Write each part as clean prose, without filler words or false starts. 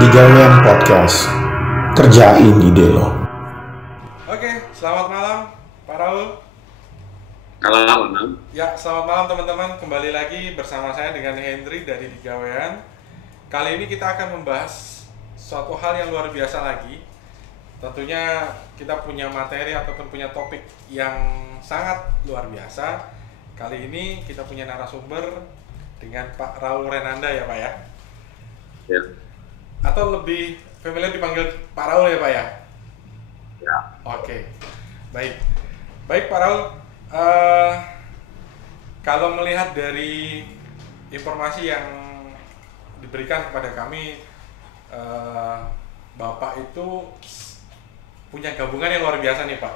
Digawean Podcast. Kerjain ide lo. Oke, selamat malam Pak Raul. Malam. Ya, selamat malam teman-teman. Kembali lagi bersama saya dengan Hendry dari Digawean. Kali ini kita akan membahas suatu hal yang luar biasa lagi. Tentunya kita punya materi ataupun punya topik yang sangat luar biasa. Kali ini kita punya narasumber dengan Pak Raul Renanda ya Pak ya? Ya. Atau lebih familiar dipanggil Pak Raul ya Pak ya? Ya. Oke, baik Pak Raul. Kalau melihat dari informasi yang diberikan kepada kami, Bapak itu punya gabungan yang luar biasa nih Pak.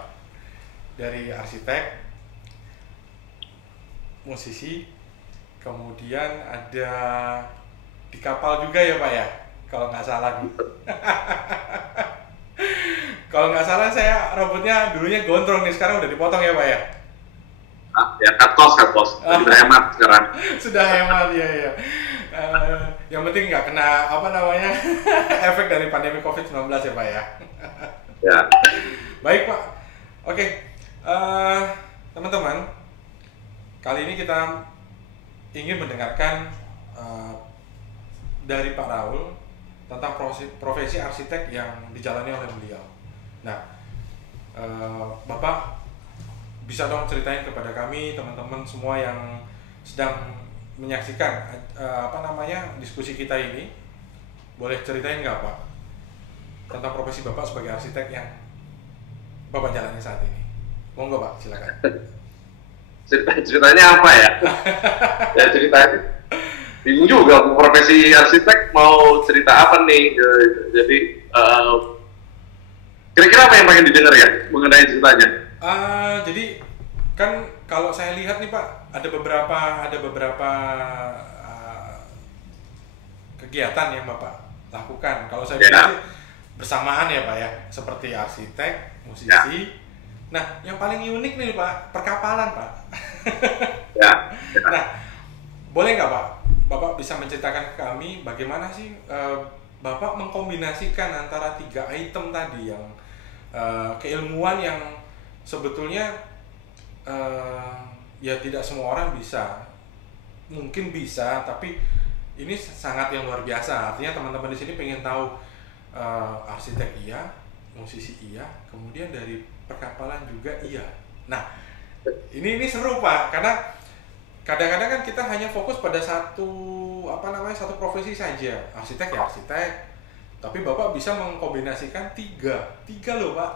Dari arsitek, musisi, kemudian ada di kapal juga ya Pak ya? Kalau nggak salah nih. Kalau nggak salah saya rambutnya dulunya gondrong nih, sekarang udah dipotong ya Pak ya? Ya, cut cost. Sudah hemat sekarang. Sudah hemat ya. Yang penting nggak kena efek dari pandemi COVID-19 ya Pak ya. Ya. Baik Pak. Oke, teman-teman, kali ini kita ingin mendengarkan dari Pak Raul tentang profesi arsitek yang dijalani oleh beliau. Nah, Bapak bisa dong ceritain kepada kami, teman-teman semua yang sedang menyaksikan diskusi kita ini, boleh ceritain nggak Pak tentang profesi Bapak sebagai arsitek yang Bapak jalani saat ini? Monggo Pak, silakan. Ceritanya apa ya? Ya ceritanya bingung juga, profesi arsitek mau cerita apa nih? Jadi kira-kira apa yang pengen didengar ya mengenai ceritanya? Jadi kan kalau saya lihat nih Pak, ada beberapa kegiatan yang Bapak lakukan. Kalau saya lihat sih bersamaan ya Pak ya, seperti arsitek, musisi. Ya. Nah, yang paling unik nih Pak, perkapalan Pak. Ya. Nah, boleh nggak Pak, Bapak bisa menceritakan ke kami bagaimana sih Bapak mengkombinasikan antara 3 item tadi yang keilmuan yang sebetulnya ya tidak semua orang bisa, mungkin bisa, tapi ini sangat yang luar biasa. Artinya teman-teman di sini pengen tahu arsitek iya, musisi iya, kemudian dari perkapalan juga iya. Nah, ini seru Pak, karena kadang-kadang kan kita hanya fokus pada satu profesi saja. Arsitek ya arsitek, tapi Bapak bisa mengkombinasikan tiga loh Pak.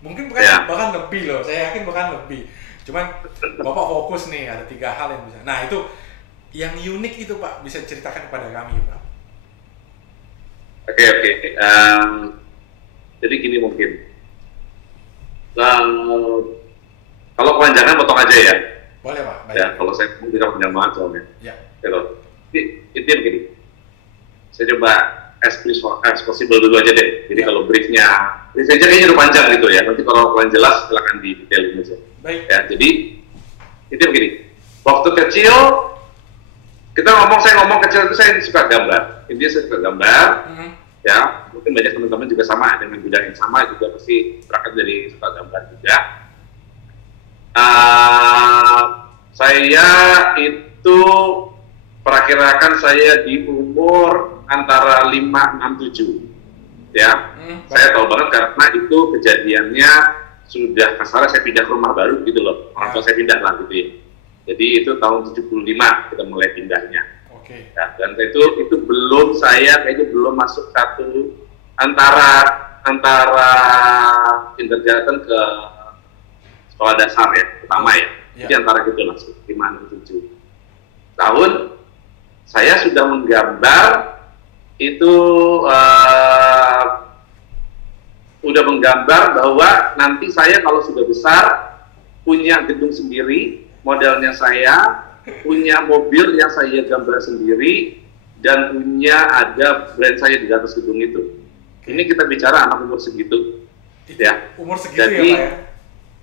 Mungkin bahkan lebih loh, saya yakin bahkan lebih. Cuman Bapak fokus nih, ada 3 hal yang bisa. Nah itu yang unik itu Pak, bisa ceritakan kepada kami Pak. Oke. Jadi gini mungkin. Kalau kepanjangan potong aja ya. Boleh Pak. Baik. Ya, kalau saya tidak panjang banget soalnya. Ya. Itu begini. Saya coba as possible dulu aja deh. Jadi kalau briefnya kayaknya udah panjang gitu ya. Nanti kalau kurang jelas silakan detailin aja. Baik. Ya, jadi itu begini. Waktu kecil saya ngomong kecil itu saya suka gambar. Intinya saya suka gambar. Ya, mungkin banyak teman-teman juga sama dengan bidang yang sama, juga pasti berangkat dari suka gambar juga. Saya itu perakirakan saya di umur antara 5, 6, 7 ya. Saya tahu banget karena itu kejadiannya sudah kasarnya saya pindah ke rumah baru gitu loh, orang tua saya pindah lah gitu ya. Jadi itu tahun 75 kita mulai pindahnya. Ya, dan itu belum, saya kayaknya belum masuk satu antara kindergarten ke sekolah dasar ya, pertama ya. Jadi antara gitu lah, 5, 6, 7 tahun saya sudah menggambar itu, udah menggambar bahwa nanti saya kalau sudah besar punya gedung sendiri, modelnya saya punya mobil yang saya gambar sendiri, dan ada brand saya di atas gedung itu. Ini kita bicara anak umur segitu ya. Umur segitu. Jadi, ya Pak ya?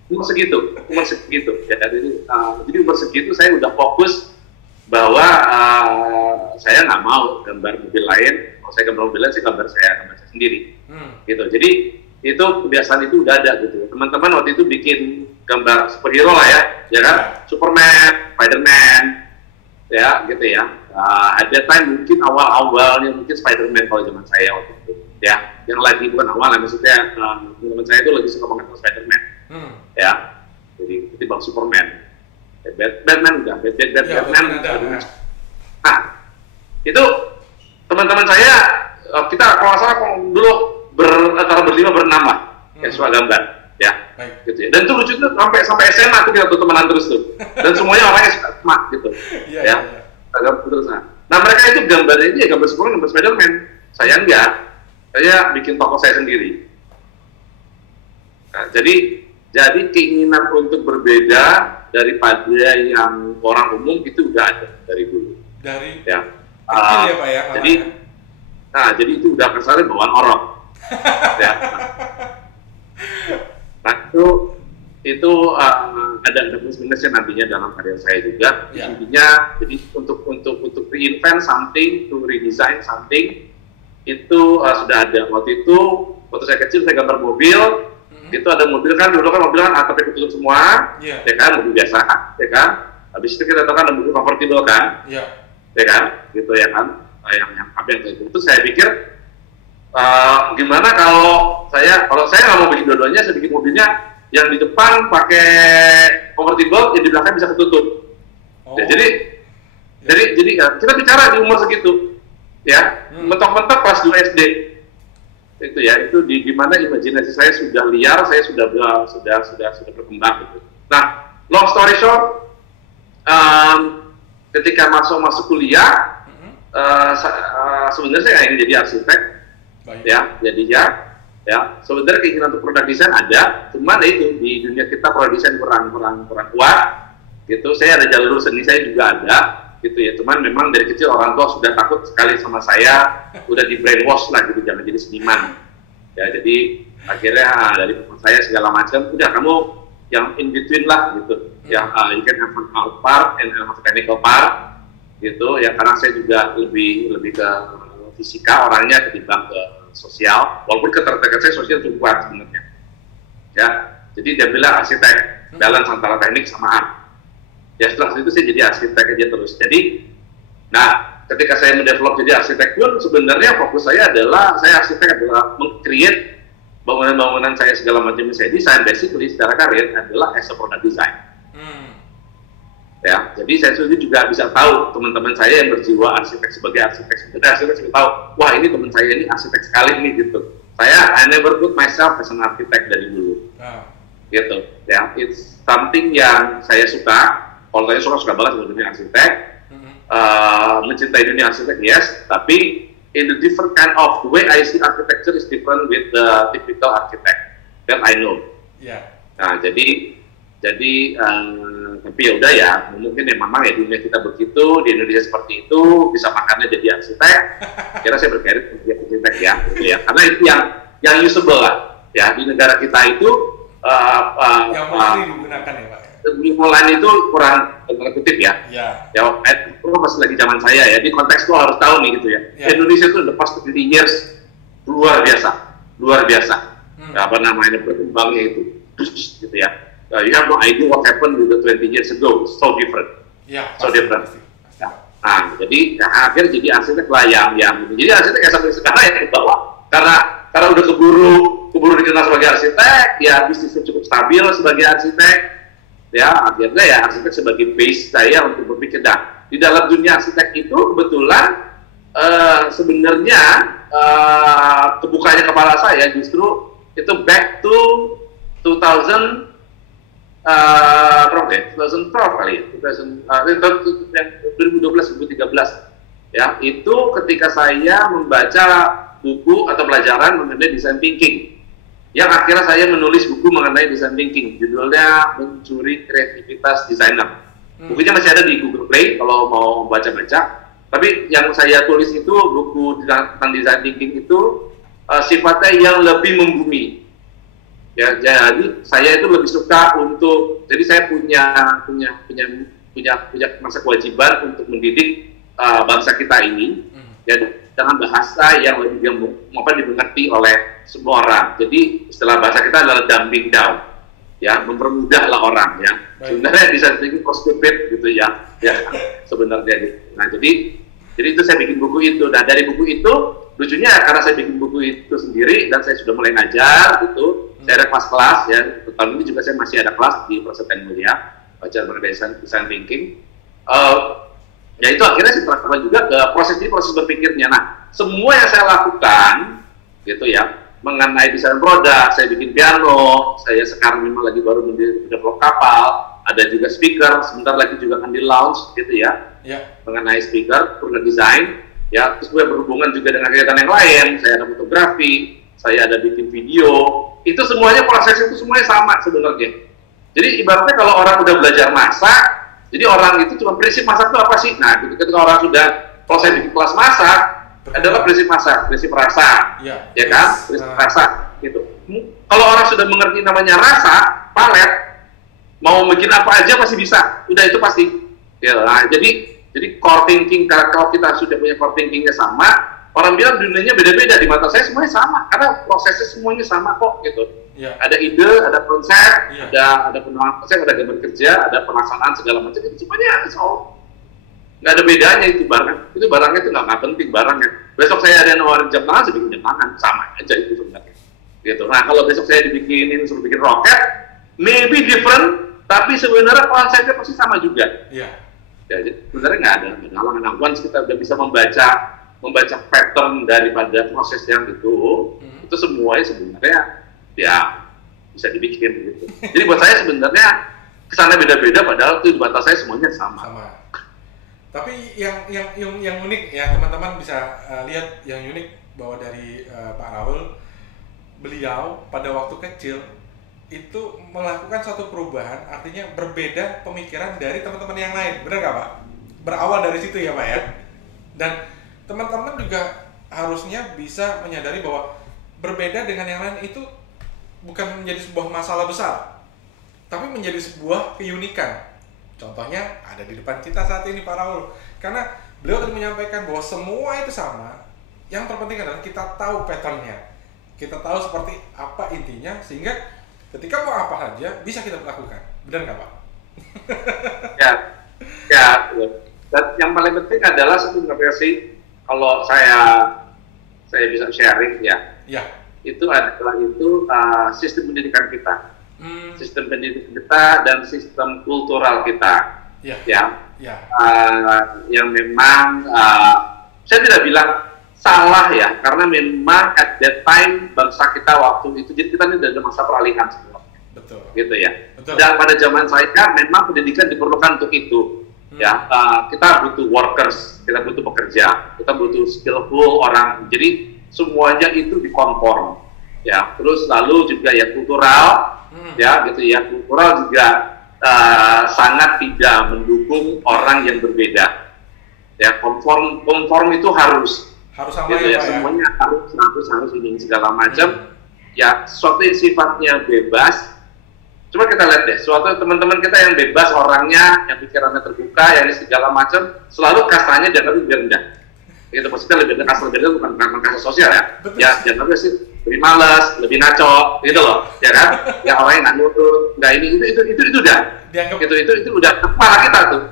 Umur segitu ya. Jadi umur segitu saya udah fokus bahwa saya nggak mau gambar mobil lain, Kalau saya gambar mobilnya sih gambar saya sendiri. Gitu. Jadi itu kebiasaan itu udah ada gitu. Teman-teman waktu itu bikin gambar superhero lah ya kan? Superman, Spiderman, ya gitu ya. Ada time mungkin awal-awalnya mungkin Spiderman kalau zaman saya waktu itu, ya. Yang lagi bukan awal, maksudnya teman saya itu lagi suka banget sama Spiderman, ya. Jadi bang Superman, Batman udah, Batman. Nah, itu teman-teman saya kita kalau nggak salah dulu antara berlima berenam lah yang suka gambar, ya. Gitu ya. Dan itu lucu tuh sampai SMA tuh kita tuh temenan terus tuh. Dan semuanya orangnya suka sama gitu. Ya. Nah, mereka itu gambarnya itu ya gambar Superman, gambar Spiderman. Saya enggak. Saya bikin toko saya sendiri. Nah, jadi keinginan untuk berbeda daripada yang orang umum itu udah ada dari dulu. Dari ya. Kecil ya Pak ya. Jadi itu udah kesannya bawaan orang. Ya. Nah, itu ada plus minusnya nantinya dalam karya saya juga. Intinya jadi untuk reinvent something, to redesign something itu sudah ada. Waktu saya kecil saya gambar mobil, itu ada mobil kan dulu kan mobil kan atapnya ketutup semua, ya kan, mobil biasa, ya kan. Habis itu kita tahu kan ada mobil convertible kan, ya kan, gitu ya kan, yang apa yang kayak gitu. Saya pikir gimana kalau saya nggak mau bikin dua-duanya, saya bikin mobilnya yang di depan pakai convertible, yang di belakang bisa ketutup. Ya, jadi kita bicara di umur segitu, ya, mentok-mentok kelas 2 SD. Itu ya, itu di mana imajinasi saya sudah liar, saya sudah berkembang gitu. Nah, long story short, ketika masuk kuliah, sebenarnya saya ingin jadi arsitek, ya, ya, sebenarnya keinginan untuk produk desain ada, cuman itu di dunia kita produk desain kurang kuat, gitu. Saya ada jalur seni, saya juga ada, gitu ya. Cuman memang dari kecil orang tua sudah takut sekali sama saya, udah di brainwash lah gitu, jangan jadi seniman. Ya, jadi akhirnya dari teman saya segala macam, udah kamu yang in between lah gitu. Ya, you can have an art part and have a technical part, gitu. Ya, karena saya juga lebih ke fisika orangnya ketimbang ke sosial, walaupun ketertarikan saya sosial cukup kuat sebenarnya. Ya, jadi dia bilang arsitek, balance antara teknik sama art. Ya setelah itu saya jadi arsitek aja terus. Jadi, nah ketika saya mendevelop jadi arsitek pun sebenarnya fokus saya adalah meng-create bangunan-bangunan saya segala macam saya desain. Basically secara karir adalah as a product design. Ya, jadi saya juga bisa tahu teman-teman saya yang berjiwa arsitek sebagai arsitek sebenarnya saya bisa tahu, wah ini teman saya ini arsitek sekali nih gitu. I never put myself as an architect dari dulu, gitu. Ya, it's something yang saya suka. Kalau saya suka banget sebenarnya arsitek, mencintai dunia arsitek yes, tapi in the different kind of the way I see architecture is different with the typical architect that I know. Nah, jadi tapi ya udah ya, mungkin ya memang ya dunia kita begitu, di Indonesia seperti itu, bisa makannya jadi arsitek. Kira saya berkarir menjadi arsitek ya, gitu ya. Karena itu yang usable lah, ya di negara kita itu yang mesti digunakan ya Pak. Mulanya itu kurang kutip ya. Ya, itu masih lagi zaman saya ya. Di konteks itu harus tahu nih gitu ya. Indonesia itu the past 20 years luar biasa. Apa namanya berkembangnya itu, gitu ya. You have no idea what happened with the 20 years ago. So different. So different. Nah, jadi akhirnya jadi arsitek lah yang jadi arsitek ya sampai sekarang yang dibawa karena udah keburu dikenal sebagai arsitek, ya bisnisnya cukup stabil sebagai arsitek, ya akhirnya ya arsitek sebagai base saya untuk berpikir. Nah, di dalam dunia arsitek itu kebetulan sebenarnya kebukanya kepala saya justru itu back to 2012 kali ya, 2012-2013 ya, itu ketika saya membaca buku atau pelajaran mengenai design thinking, yang akhirnya saya menulis buku mengenai design thinking, judulnya Mencuri Kreativitas Desainer. Bukunya masih ada di Google Play kalau mau baca-baca, tapi yang saya tulis itu buku tentang design thinking itu sifatnya yang lebih membumi. Ya, jadi saya itu lebih suka jadi saya punya masa kewajiban untuk mendidik bangsa kita ini, ya, dengan bahasa yang lebih dimengerti oleh semua orang. Jadi istilah bahasa kita adalah dumbing down, ya, mempermudahlah orang, ya. Sebenarnya design thinking for stupid gitu ya, sebenarnya gitu. Nah, jadi itu saya bikin buku itu. Nah, dari buku itu lucunya karena saya bikin buku itu sendiri dan saya sudah mulai ngajar gitu. Saya ada kelas-kelas, ya. Tahun ini juga saya masih ada kelas di Persetan Mulia, belajar mengenai design thinking. Ya itu akhirnya saya terapkan juga ke proses berpikirnya. Nah, semua yang saya lakukan gitu ya, mengenai desain produk, saya bikin piano, saya sekarang memang lagi baru mendevelop kapal, ada juga speaker, sebentar lagi juga akan di launch gitu ya, mengenai speaker, produk desain, ya, terus gue berhubungan juga dengan kegiatan yang lain, saya ada fotografi, saya ada bikin video, itu semuanya proses itu semuanya sama sebenarnya. Jadi ibaratnya kalau orang udah belajar masak, jadi orang itu cuma prinsip masak itu apa sih? Nah, ketika orang sudah proses bikin kelas masak, adalah prinsip masak, prinsip rasa, ya kan? Prinsip rasa, gitu. Kalau orang sudah mengerti namanya rasa, palet, mau bikin apa aja pasti bisa. Udah itu pasti. Ya, nah, jadi core thinking, kalau kita sudah punya core thinkingnya sama, orang bilang dunianya beda-beda, di mata saya semuanya sama, karena prosesnya semuanya sama kok, gitu. Ada ide, ada konsep, ada penulisan konsep, ada gambar kerja, ada pelaksanaan segala macam, itu semuanya nggak ada bedanya itu barangnya itu nggak penting barangnya. Besok saya ada yang nawarin jam tangan, saya bikin jam tangan, sama aja itu sebenarnya. Gitu. Nah, kalau besok saya suruh bikin roket, maybe different, tapi sebenarnya konsepnya pasti sama juga. Ya, jadi sebenarnya nggak ada halangan. Once kita udah bisa membaca pattern daripada proses yang itu semuanya sebenarnya ya bisa dibikin gitu. Jadi buat saya sebenarnya kesannya beda-beda, padahal itu di mata saya semuanya sama. Tapi yang unik ya, teman-teman bisa lihat yang unik bahwa dari Pak Raul, beliau pada waktu kecil itu melakukan suatu perubahan, artinya berbeda pemikiran dari teman-teman yang lain, benar nggak Pak? Berawal dari situ ya Pak ya. Dan teman-teman juga harusnya bisa menyadari bahwa berbeda dengan yang lain itu bukan menjadi sebuah masalah besar, tapi menjadi sebuah keunikan. Contohnya ada di depan kita saat ini Pak Raul, karena beliau tadi menyampaikan bahwa semua itu sama. Yang terpenting adalah kita tahu patternnya, kita tahu seperti apa intinya, sehingga ketika mau apa saja bisa kita lakukan. Benar nggak Pak? Ya. Dan yang paling penting adalah sebenarnya sih, kalau saya bisa sharing ya. Itu adalah sistem pendidikan kita, sistem pendidikan kita dan sistem kultural kita, yang memang saya tidak bilang salah ya, karena memang at that time bangsa kita waktu itu, jadi kita ini ada masa peralihan sebenarnya, gitu ya. Dan pada zaman saya memang pendidikan diperlukan untuk itu, kita butuh workers, kita butuh pekerja, kita butuh skillful orang, jadi semuanya itu dikonform, ya. Terus lalu juga ya kultural, ya gitu ya, kultural juga sangat tidak mendukung orang yang berbeda, ya. Konform itu harus sama gitu ya, semuanya harus ini segala macam, ya. Sesuatu yang sifatnya bebas, coba kita lihat deh, suatu teman-teman kita yang bebas orangnya, yang pikirannya terbuka, yang segala macam, selalu kastanya dianggap lebih rendah. Itu maksudnya lebih kasar, bukan karena kasar sosial ya. Ya, jangan sih lebih malas, lebih ngaco, gitu loh, ya kan? Ya orang yang nggak nurut, nggak ini, itu udah. Dianggap itu udah kepala kita tuh.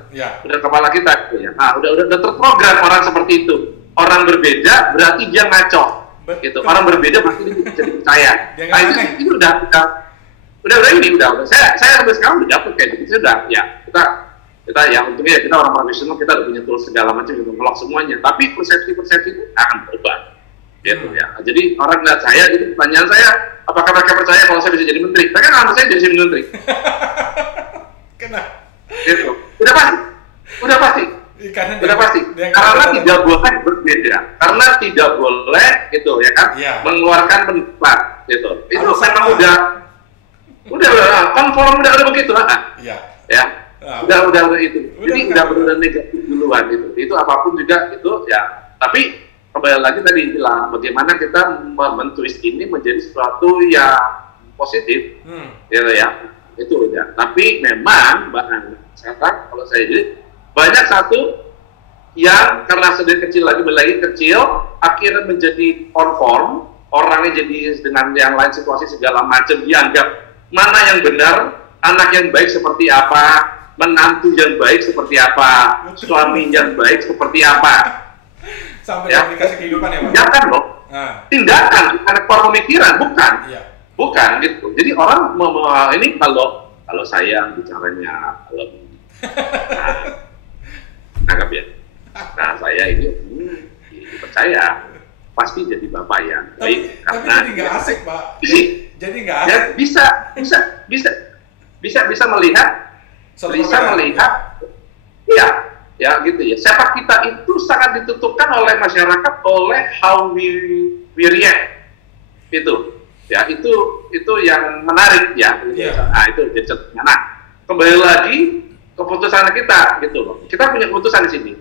Udah kepala kita tuh ya. Nah, udah terprogram orang seperti itu. Orang berbeda berarti dia ngaco. Gitu. Orang berbeda berarti dia bisa dipercaya. Nah, itu udah. Saya sampai sekarang udah dapet kayak gitu. Sudah, ya kita ya untungnya kita orang profesional, kita udah punya tools segala macam untuk ngelok semuanya, tapi persepsi itu akan berubah, gitu ya. Jadi orang lihat saya, itu pertanyaan saya, apakah mereka percaya kalau saya bisa jadi menteri? Mereka nggak percaya jadi menteri. Kenapa? Gitu. Udah pasti. Karena tidak boleh berbeda, karena tidak boleh gitu ya kan, mengeluarkan pendapat, gitu. Itu memang udah konform, udah begitu lah. Ya. Udah itu. Jadi udah benar negatif duluan itu apapun juga itu ya. Tapi kembali lagi tadi bilang bagaimana kita mentwist ini menjadi sesuatu yang positif, gitu ya. Itu ya. Tapi memang sekarang kalau saya jadi banyak satu yang karena sedang kecil lagi kecil, akhirnya menjadi konform, orangnya jadi dengan yang lain situasi segala macam dianggap mana yang benar, anak yang baik seperti apa, menantu yang baik seperti apa, suami yang baik seperti apa. Sampai ya. Aplikasi kehidupan ya Pak? Tindakan loh, tindakan, bukan pemikiran, bukan. Iya. Bukan gitu. Jadi orang ini kalau saya bicaranya kalau nangkap ya. Nah saya ini percaya pasti jadi bapak yang baik karena jadi nggak asik Pak. Jadi nggak asik. Ya, bisa melihat, ya gitu ya. Siapa kita itu sangat ditentukan oleh masyarakat oleh how we react itu. Ya itu yang menarik ya. Yeah. Nah itu jadi contohnya. Nah kembali lagi keputusan kita gitu loh. Kita punya keputusan di sini.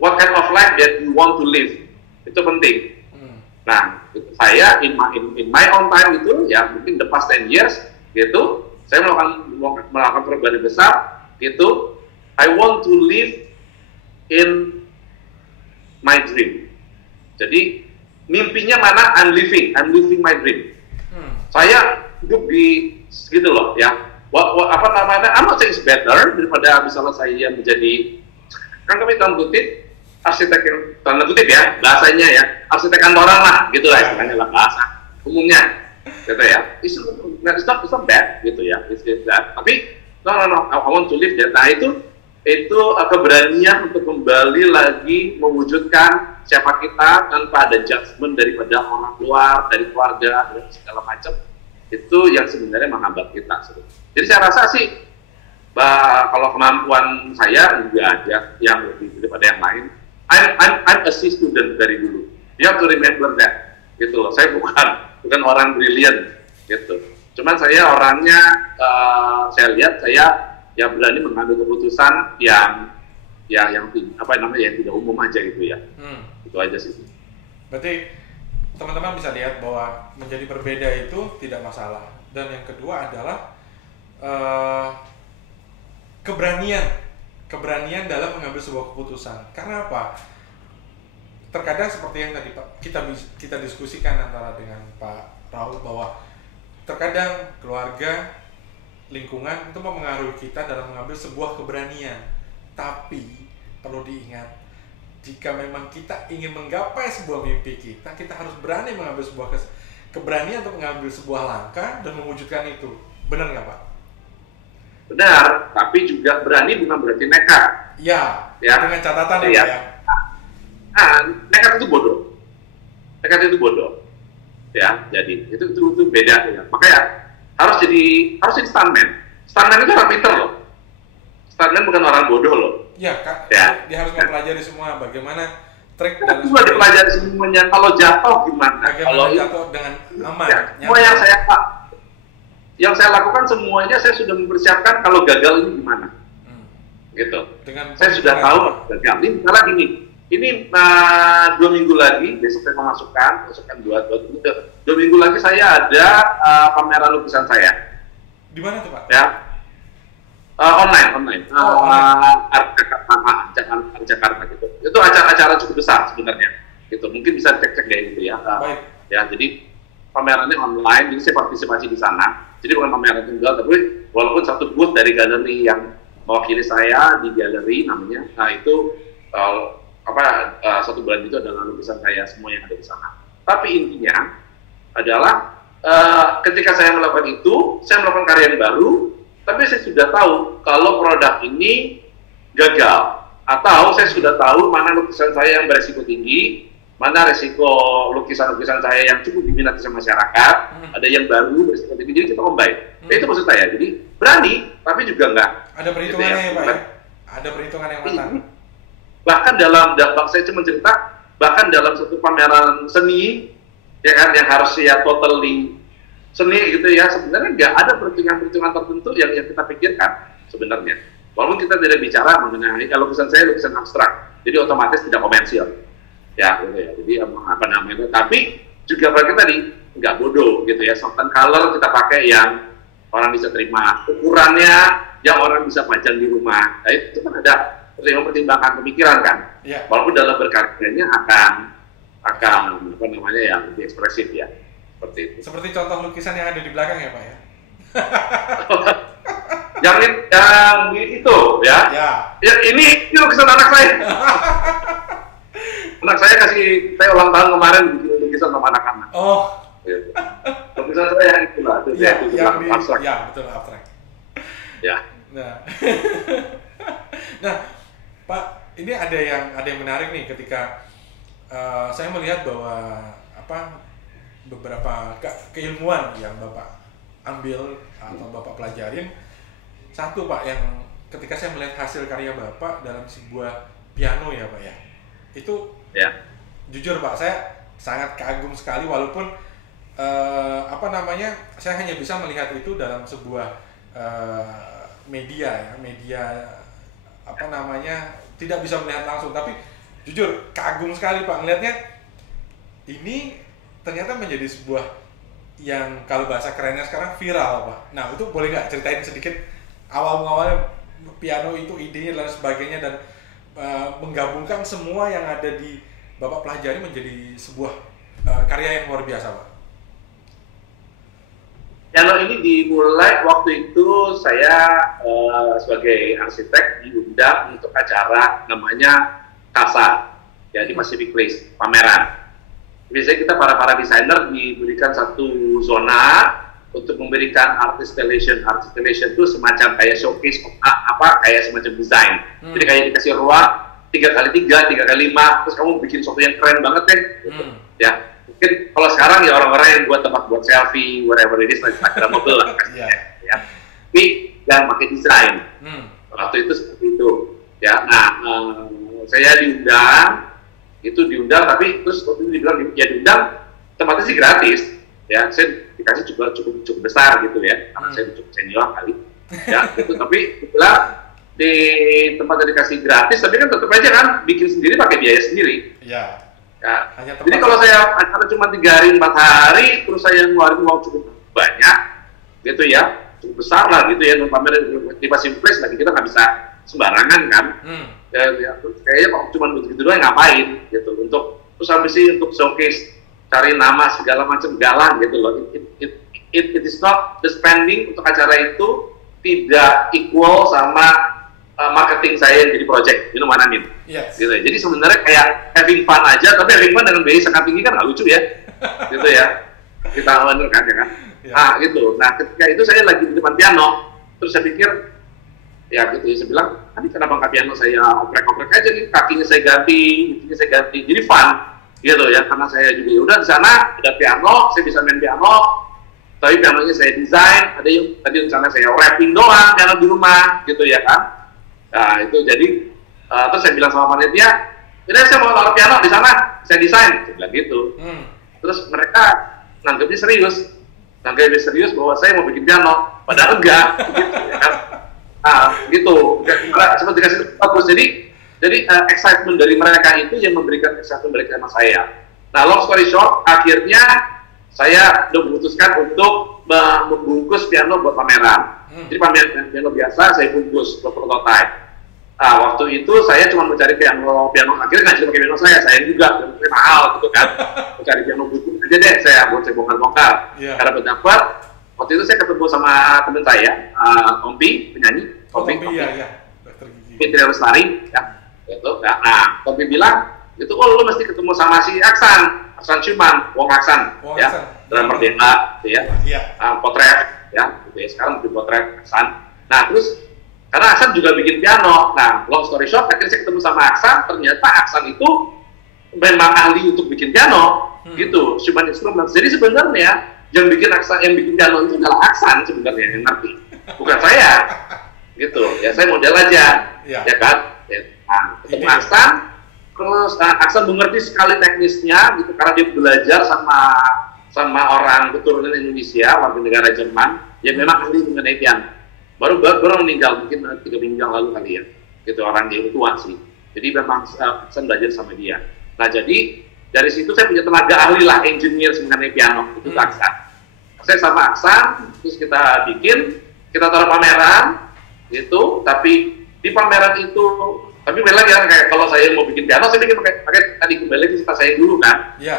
What kind of life that you want to live itu penting. Nah, saya in my own time itu ya mungkin the past 10 years gitu, saya melakukan perubahan besar gitu. I want to live in my dream. Jadi mimpinya mana? I'm living my dream. Saya hidup di gitu loh ya. Apa namanya? I'm not saying it's better daripada misalnya saya menjadi kan kami dalam kutip arsitek yang tanda kutip ya bahasanya ya arsitek kantoran lah gitu lah istilahnya lah bahasa umumnya gitu ya it's not bad gitu ya it's that tapi no I want to live that. Nah itu keberanian untuk kembali lagi mewujudkan siapa kita tanpa ada judgement daripada orang luar dari keluarga dan segala macam itu yang sebenarnya menghambat kita sebetulnya. Jadi saya rasa sih kalau kemampuan saya juga ada yang lebih daripada yang lain. I'm a C student dari dulu. You have to remember that, gitu loh. Saya bukan orang brilian, gitu. Cuman saya orangnya, saya lihat saya ya berani mengambil keputusan yang tidak umum aja gitu ya. Itu aja sih. Berarti teman-teman bisa lihat bahwa menjadi berbeda itu tidak masalah. Dan yang kedua adalah keberanian dalam mengambil sebuah keputusan. Karena apa? Terkadang seperti yang tadi Pak kita diskusikan antara dengan Pak Raul bahwa terkadang keluarga, lingkungan itu mempengaruhi kita dalam mengambil sebuah keberanian. Tapi perlu diingat, jika memang kita ingin menggapai sebuah mimpi kita harus berani mengambil sebuah keberanian untuk mengambil sebuah langkah dan mewujudkan itu. Benar nggak Pak? Benar, tapi juga berani bukan berarti nekat. Ya, dengan catatan ya. Nekat itu bodoh. Ya, jadi itu beda ya. Makanya harus jadi stuntman. Stuntman itu orang pinter loh. Stuntman bukan orang bodoh loh. Ya, Kak. Ya. Dia harus mempelajari semua bagaimana trik dan juga dipelajari semuanya. Kalau jatuh gimana? Kalau jatuh dengan aman. Ya, semua yang saya lakukan semuanya saya sudah mempersiapkan kalau gagal ini gimana, gitu. Saya sudah tahu gagal. Ini misalnya gini, ini 2 minggu lagi besok saya memasukkan 2 minggu lagi saya ada pameran lukisan saya. Di mana tuh Pak? Ya, online. Art Jakarta gitu. Itu acara cukup besar sebenarnya. Gitu. Mungkin bisa cek kayak gitu ya. Baik. Ya, jadi pamerannya online, jadi saya partisipasi di sana. Jadi bukan pameran tunggal, tapi walaupun satu booth dari galeri yang mewakili saya di galeri namanya, nah itu satu bulan itu adalah lukisan saya semua yang ada di sana. Tapi intinya adalah ketika saya melakukan itu, saya melakukan karya yang baru, tapi saya sudah tahu kalau produk ini gagal, atau saya sudah tahu mana lukisan saya yang beresiko tinggi, mana resiko lukisan-lukisan saya yang cukup diminati sama masyarakat, ada yang baru beresiko tinggi, jadi kita combine. Nah, itu maksud saya, jadi berani, tapi juga enggak. Ada perhitungannya gitu ya Pak ya? Ada perhitungan yang matang. Bahkan saya cuma cerita, bahkan dalam satu pameran seni, ya kan, yang harus ya totally seni gitu ya, sebenarnya nggak ada perhitungan-perhitungan tertentu yang kita pikirkan sebenarnya. Walaupun kita tidak bicara mengenai, kalau lukisan saya lukisan abstrak, jadi otomatis tidak komersial. Ya, gitu ya. Jadi apa namanya? Tapi juga bagi tadi nggak bodoh gitu ya. Soften color kita pakai yang orang bisa terima, ukurannya yang orang bisa pajang di rumah. Nah, itu kan ada mempertimbangkan pemikiran kan. Yeah. Walaupun dalam berkaryanya akan apa namanya ya lebih ekspresif ya, seperti itu. Seperti contoh lukisan yang ada di belakang ya Pak ya. yang itu ya. Ya ini lukisan anak saya. Anak saya saya ulang tahun kemarin bikin lukisan sama anak-anak. Oh. Gitu. Lukisan saya yang itulah. Ya, ya betul abstrak. Ya. Nah, Pak, ini ada yang menarik nih ketika saya melihat bahwa beberapa keilmuan yang Bapak ambil atau Bapak pelajarin. Satu Pak, yang ketika saya melihat hasil karya Bapak dalam sebuah piano ya Pak ya, itu jujur Pak, saya sangat kagum sekali walaupun saya hanya bisa melihat itu dalam sebuah media tidak bisa melihat langsung, tapi jujur kagum sekali Pak melihatnya. Ini ternyata menjadi sebuah yang kalau bahasa kerennya sekarang viral Pak. Nah itu boleh nggak ceritain sedikit awal-awalnya piano itu idenya dan sebagainya, dan menggabungkan semua yang ada di Bapak pelajari menjadi sebuah karya yang luar biasa Pak. Piano ini dimulai waktu itu saya sebagai arsitek diundang untuk acara namanya KASA ya di Pacific Place, pameran. Biasanya kita para desainer diberikan satu zona untuk memberikan art installation. Art installation itu semacam kayak showcase kayak semacam desain. Jadi kayak dikasih ruang 3x3, 3x5, terus kamu bikin sesuatu yang keren banget deh. Ya, mungkin kalau sekarang ya orang-orang yang buat tempat buat selfie, whatever it is, Instagramable lah. Ya. Tapi yang pakai desain. Waktu itu seperti itu. Ya, nah saya diundang, tapi terus waktu itu dibilang diundang, tempatnya sih gratis. Ya, saya dikasih juga cukup besar gitu ya, karena saya cukup senior kali. Ya, gitu. Tapi itulah di tempat yang dikasih gratis, tapi kan tetap aja kan bikin sendiri pakai biaya sendiri. Iya. Ya. Jadi kalau saya acara cuma 3 hari 4 hari, terus saya ngeluarin uang cukup banyak, gitu ya, cukup besar lah gitu ya, pameran di Pacific Place lagi kita nggak bisa sembarangan kan. Ya, kayaknya kalau cuma begitu doang ngapain gitu, terus habis itu untuk showcase, cari nama segala macam galang gitu loh. It is not the spending untuk acara itu tidak equal sama marketing saya yang jadi project, you know what I mean? Yes. Gitu ya. Jadi sebenarnya kayak having fun aja, tapi having fun dengan biaya sangat tinggi kan nggak lucu ya, gitu ya. Kita bener kan ya kan? Yeah. Nah gitu. Nah ketika itu saya lagi di depan piano, terus saya pikir, ya gitu ya, saya bilang, tadi kenapa nggak piano saya oprek-oprek aja nih, kakinya saya ganti, jadi fun, gitu ya. Karena saya juga udah di sana ada piano, saya bisa main piano, tapi pianonya saya desain, ada yang tadi rencana saya wrapping doang piano di rumah, gitu ya kan. Nah itu jadi terus saya bilang sama panitia, ini saya mau taruh piano di sana, saya desain, saya bilang gitu. Terus mereka nanggapnya serius bahwa saya mau bikin piano, padahal enggak, gitu ya kan. Nah gitu, seperti dikasih bagus. Jadi excitement dari mereka itu yang memberikan excitement balik sama saya. Nah long story short, akhirnya saya udah memutuskan untuk membungkus piano buat pameran. Jadi pameran piano biasa saya bungkus buat prototype. Nah, waktu itu saya cuma mencari piano akhirnya nggak cuma pakai piano saya juga, piano mahal gitu kan. Mencari piano bungkus aja deh, saya bongkar. Karena dapat waktu itu saya ketemu sama teman saya, Tompi, penyanyi. Tompi. Fitri Lestari, ya. Gitu. Nah, Tompi bilang, itu lu mesti ketemu sama si Aksan Cuman, Wong Aksan, ya, dalam Merdeka, gitu ya. Potret, ya, gitu ya. Sekarang bikin potret Aksan. Nah, terus karena Aksan juga bikin piano. Nah, long story short, akhirnya saya ketemu sama Aksan. Ternyata Aksan itu memang ahli untuk bikin piano, gitu. Cuman instrumen. Jadi sebenarnya yang bikin piano itu adalah Aksan sebenarnya yang ngerti, bukan saya, gitu. Ya saya model aja, ya kan. Nah, ketemu Aksan, terus Aksan mengerti sekali teknisnya, gitu. Karena dia belajar sama orang keturunan Indonesia, warga negara Jerman, yang memang ahli mengenai piano. Baru meninggal mungkin 3 minggu yang lalu kali ya, gitu. Orang dia itu tua sih, jadi memang saya belajar sama dia. Nah jadi dari situ saya punya tenaga ahli lah, engineer mengenai piano, itu Aksan. Saya sama Aksan, terus kita taruh pameran, gitu. Tapi di pameran itu Tapi memang ya kayak kalau saya mau bikin piano, saya bikin pakai tadi kembali ke cerita saya dulu kan. Iya.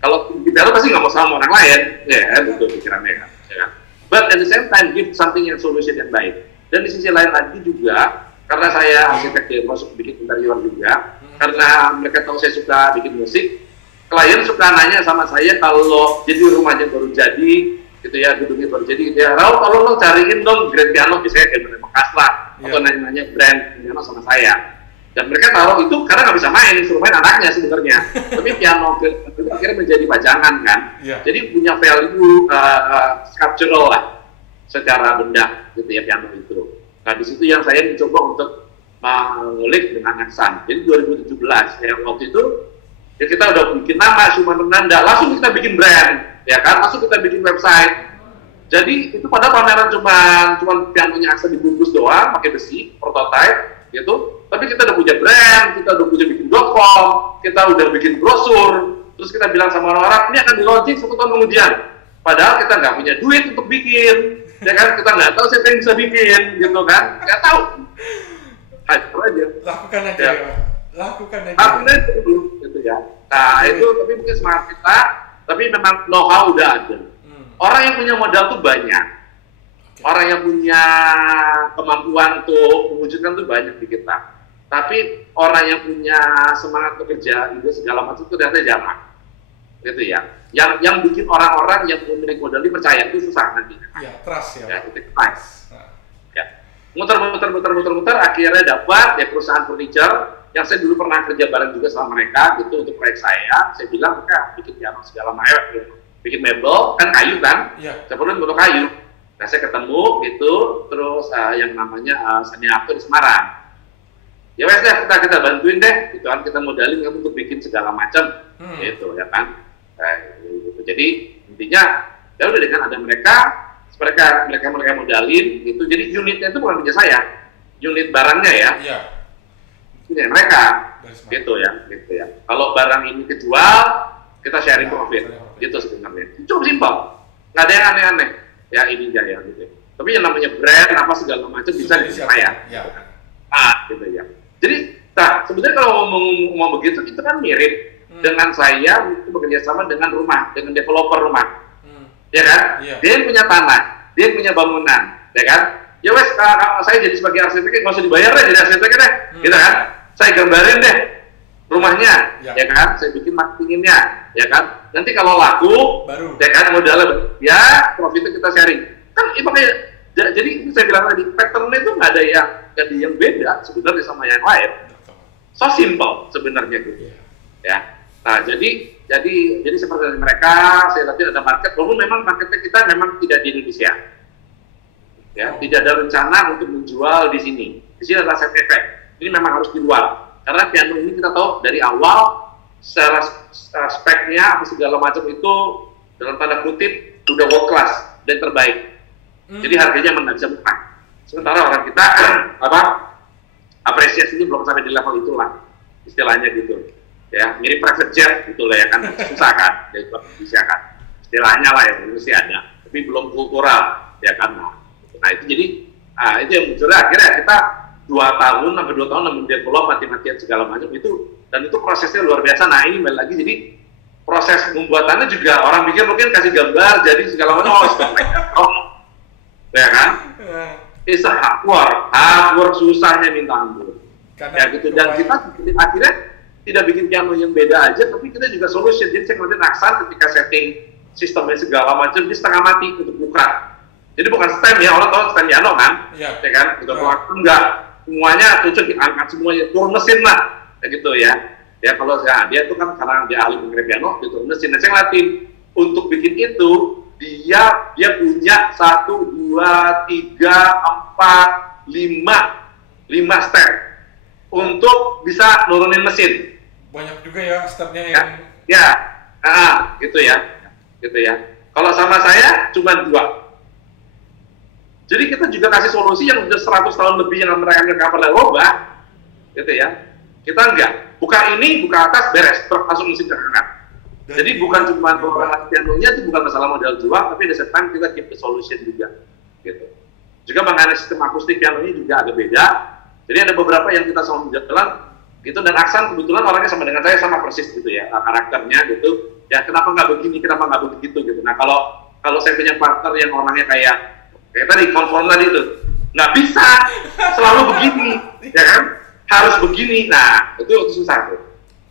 Kalau bikin piano pasti nggak mau sama orang lain, ya kan, itu pikirannya kan. Ya kan? But at the same time give something yang solution yang baik. Dan di sisi lain lagi juga, karena saya arsitek ya, masuk bikin interior juga, karena mereka tahu saya suka bikin musik, klien suka nanya sama saya kalau jadi rumahnya baru jadi, gitu ya, gedungnya baru jadi, gitu ya, kalau lo cariin dong grand piano, misalnya kayak brand bekas lah, atau nanya-nanya brand piano sama saya. Dan mereka tahu itu karena nggak bisa main, suruh main anaknya sebenarnya. Tapi piano itu akhirnya menjadi pajangan kan. Jadi punya value sculptural lah, secara benda gitu ya piano itu. Nah di situ yang saya mencoba untuk mengulik dengan Aksan. Jadi 2017 ya waktu itu ya kita udah bikin nama cuma menanda, langsung kita bikin brand, ya kan? Langsung kita bikin website. Jadi itu pada pameran cuman pianonya Aksan dibungkus doang, pakai besi, prototype gitu. Tapi kita udah punya brand, kita udah punya bikin .com, kita udah bikin brosur, terus kita bilang sama orang-orang, ini akan di launching 1 tahun kemudian. Padahal kita nggak punya duit untuk bikin, ya kan? Kita nggak tahu siapa yang bisa bikin, gitu kan? Nggak tahu. Ayo aja. Lakukan aja, ya. Lakukan aja. Lakukan aja dulu, gitu ya. Nah itu tapi mungkin semangat kita, tapi memang know-how udah ada. Orang yang punya modal tuh banyak. Orang yang punya kemampuan untuk mewujudkan tuh banyak di kita. Tapi orang yang punya semangat bekerja juga segala macam itu ternyata jarang. Gitu ya. Yang bikin orang-orang yang memiliki modal ini percaya itu susah nanti. Iya, trust ya. Ya, itu trust. Ya. Muter-muter akhirnya dapat ya perusahaan furniture yang saya dulu pernah kerja bareng juga sama mereka gitu untuk proyek saya. Saya bilang mereka bikin piano segala macam, bikin mebel kan kayu kan. Iya. Saya perlu bentuk kayu. Nah saya ketemu gitu, terus yang namanya Saniato di Semarang. Ya wes deh, kita bantuin deh, gitu kan, kita modalin kamu untuk bikin segala macam, gitu ya kan. Gitu. Jadi intinya ya udah dengan ada mereka modalin, gitu. Jadi unitnya itu bukan punya saya, unit barangnya ya. Iya. Ini mereka, gitu ya. Kalau barang ini kejual, kita sharing profit, gitu sebenarnya. Cukup simpel, nggak ada yang aneh-aneh. Ya ini Jaya gitu. Tapi yang namanya brand apa segala macam bisa dipercaya. Ya. Gitu ya. Jadi, sebenarnya kalau mau begitu itu kan mirip dengan saya itu bekerja sama dengan developer rumah. Ya kan? Dia yang punya tanah, dia yang punya bangunan, ya kan? Ya wes, saya jadi sebagai arsitek nggak usah dibayar deh jadi arsitek deh, gitu kan? Saya gambarin deh rumahnya, ya kan? Saya bikin marketingnya, ya kan? Nanti kalau laku, ya kan modalnya, ya profitnya kita sharing. Kan itu kayak, jadi itu saya bilang tadi, patternnya itu nggak ada yang beda sebenarnya sama yang lain. So simple sebenarnya gitu, ya. Nah jadi seperti mereka, saya lihat ada market, walaupun memang marketnya kita memang tidak di Indonesia, ya, tidak ada rencana untuk menjual di sini. Di sini adalah side effect. Ini memang harus dijual. Karena piano ini kita tahu dari awal secara speknya apa segala macam itu dalam tanda kutip udah world class dan terbaik. Jadi harganya memang nggak bisa murah. Sementara orang kita apresiasinya belum sampai di level itulah istilahnya gitu. Ya mirip private jet gitu lah ya kan, susah kan, dari Indonesia kan. Istilahnya lah ya mesti ada, tapi belum kultural ya kan. Nah itu jadi itu yang muncul akhirnya kita 2 tahun sampai 2 tahun mendevelop mati-matian segala macam itu, dan itu prosesnya luar biasa. Nah ini balik lagi, jadi proses pembuatannya juga orang pikir mungkin kasih gambar jadi segala macam ya kan, it's a hard work susahnya minta ampun ya gitu. Dan kita akhirnya tidak bikin piano yang beda aja, tapi kita juga solution. Jadi saya ngeliatin Aksan ketika setting sistemnya segala macam dia setengah mati untuk buka. Jadi bukan stem ya, orang tahu stem piano kan, ya kan, udah enggak semuanya cocok diangkat semuanya, turun mesin lah, kayak gitu ya. Ya kalau dia tuh kan karena dia ahli pengerja piano, dia turun mesin. Nah, saya ngeliatin untuk bikin itu dia punya 1, 2, 3, 4, 5 step untuk bisa nurunin mesin. Banyak juga ya stepnya yang gitu ya. Kalau sama saya cuma 2. Jadi kita juga kasih solusi yang udah 100 tahun lebih yang mereka pernah ubah, gitu ya. Kita enggak, buka ini, buka atas, beres, langsung mesin terangkat. Jadi bukan cuma orang pianonya itu bukan masalah modal jual, tapi di same time kita keep the solution juga, gitu. Juga mengenai sistem akustik pianonya juga agak beda. Jadi ada beberapa yang kita sama jalan gitu, dan Aksan kebetulan orangnya sama dengan saya, sama persis gitu ya karakternya gitu. Ya kenapa nggak begini, kenapa nggak begitu gitu. Nah kalau saya punya partner yang orangnya kayak tadi konform tadi itu, nggak bisa selalu begini, ya kan? Harus begini. Nah itu susah tuh.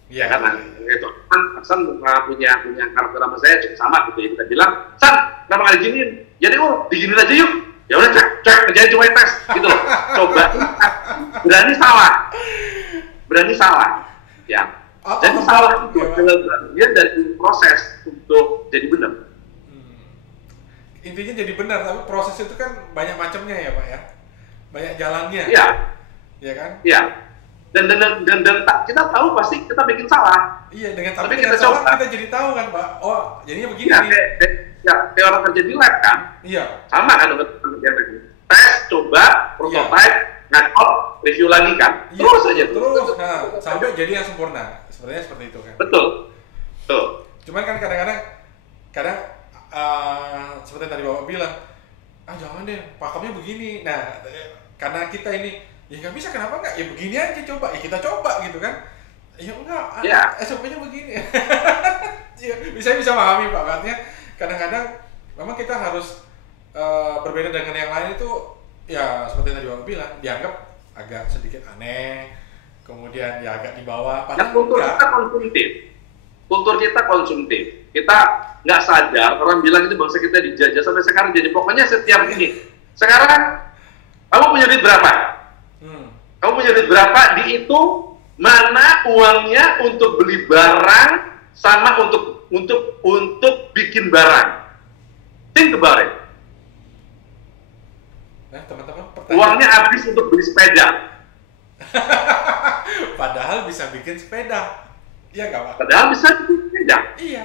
Ya karena itu kan Aksan punya karakter sama saya cukup sama gitu ya. Kita bilang, San, kenapa nggak diginiin? Jadi diginiin aja yuk. Ya udah cek kerjain cuma tes gitu loh. Coba berani salah ya. Jadi salah itu adalah bagian dari proses untuk jadi benar. Intinya jadi benar, tapi proses itu kan banyak macamnya ya Pak ya, banyak jalannya. Iya. Iya kan? Iya. Dan kita tahu pasti kita bikin salah. Iya, tapi kita salah coba. kita jadi tahu kan Pak. Oh jadinya begini. Ya, kayak orang kerja di lab kan. Iya. Sama kan dengan kerja lagi. Tes, coba, prototype, ngakol, review lagi kan. Iya, Terus aja terus. Nah, sampai jadi yang sempurna. Sebenarnya seperti itu kan. Betul. Cuman kan kadang seperti yang tadi Bapak bilang, jangan deh, pakemnya begini. Nah, karena kita ini ya nggak bisa, kenapa nggak? Ya begini aja coba. Ya kita coba gitu kan. Ya enggak, SOP-nya begini. Ya, bisa memahami Pak. Artinya kadang-kadang memang kita harus berbeda dengan yang lain itu, ya seperti yang tadi Bapak bilang, dianggap agak sedikit aneh, kemudian ya agak di bawah. Padahal kultur kita konsumtif. Kita nggak sadar, orang bilang itu bangsa kita dijajah sampai sekarang. Jadi pokoknya setiap ini. Sekarang kamu punya duit berapa? Kamu punya duit berapa? Dihitung mana uangnya untuk beli barang sama untuk bikin barang. Think about it. Nah, teman-teman, uangnya habis untuk beli sepeda. Padahal bisa bikin sepeda. Iya nggak Pak? Padahal bisa bikin sepeda. Iya.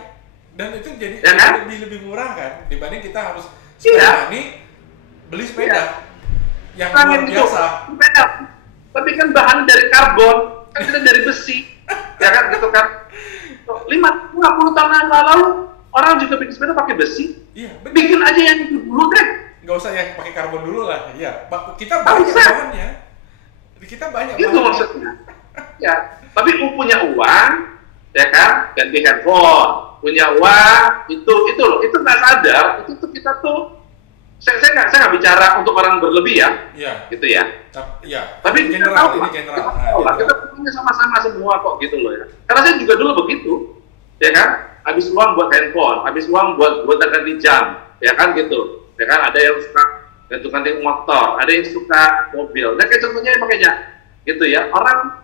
Dan itu jadi ya kan? lebih murah kan dibanding kita harus beli sepeda. Yang luar biasa. Sepeda. Tapi kan bahan dari karbon, kan kita dari besi. Ya kan gitu kan. 50 tahun yang lalu orang juga bikin sepeda pakai besi. Iya, bikin aja yang itu dulu deh. Nggak usah yang pakai karbon dulu lah. Iya, kita banyak bahannya. Kita banyak itu maksudnya. Ya, tapi punya uang, ya kan, ganti handphone, punya uang, itu loh, itu nggak sadar, itu tuh kita tuh, saya nggak bicara untuk orang berlebih ya, gitu ya. Iya. Tapi general, kita punya sama-sama semua kok gitu loh ya. Karena saya juga dulu begitu, ya kan, habis uang buat handphone, habis uang buat ganti jam, ya kan gitu, ya kan, ada yang suka ganti motor, ada yang suka mobil. Nah kayak contohnya makanya gitu ya, orang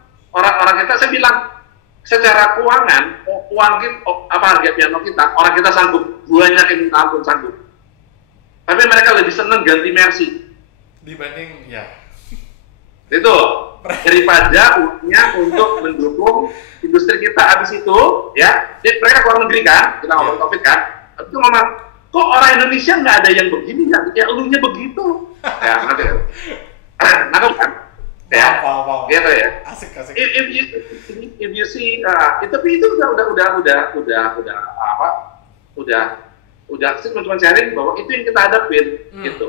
kita, saya bilang secara keuangan, uang kita, harga piano kita, orang kita sanggup, banyak yang minta ampun sanggup. Tapi mereka lebih seneng ganti Mercy dibanding itu daripada uangnya untuk mendukung industri kita. Habis itu ya, mereka keluar negeri kan, kita ngomong COVID kan, itu ngomong, kok orang Indonesia nggak ada yang begini ya elunya begitu ya nanti nangkep kan ya gitu ya. Asik if you see tapi itu udah sih cuma sharing bahwa itu yang kita hadapin gitu.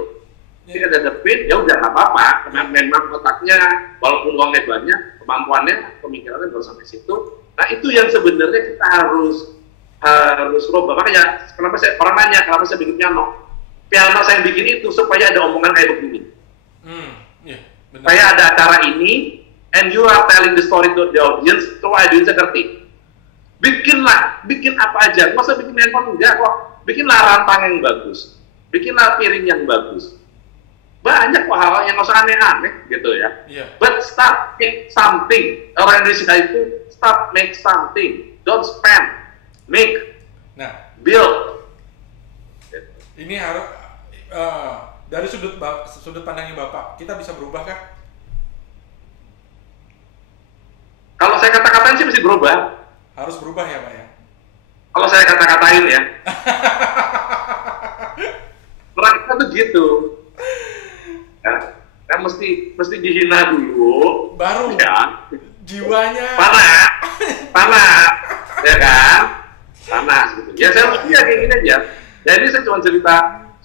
Kita hadapin ya udah nggak apa-apa, karena memang otaknya walaupun uangnya banyak, kemampuannya, pemikirannya baru sampai situ. Nah itu yang sebenarnya kita harus rubah. Makanya kenapa orang nanya kenapa saya bikin piano saya bikin itu supaya ada omongan kayak begini. Saya ada acara ini and you are telling the story to the audience, supaya audience ngerti. Bikin apa aja, masa bikin handphone enggak kok, bikinlah rantang yang bagus, bikinlah piring yang bagus, banyak kok hal yang nggak usah aneh-aneh gitu ya. But start make something. Orang Indonesia itu start make something, don't spend. Make, build. Ini harus dari sudut pandangnya Bapak, kita bisa berubah kah? Kalau saya kata-katain sih mesti berubah. Harus berubah ya Pak ya? Kalau saya kata-katain ya. Orang kita tuh gitu. Ya, mesti dihina dulu. Baru. Ya. Jiwanya. Panas, ya kan? Panas gitu. Ya saya mesti kayak gini aja. Jadi saya cuma cerita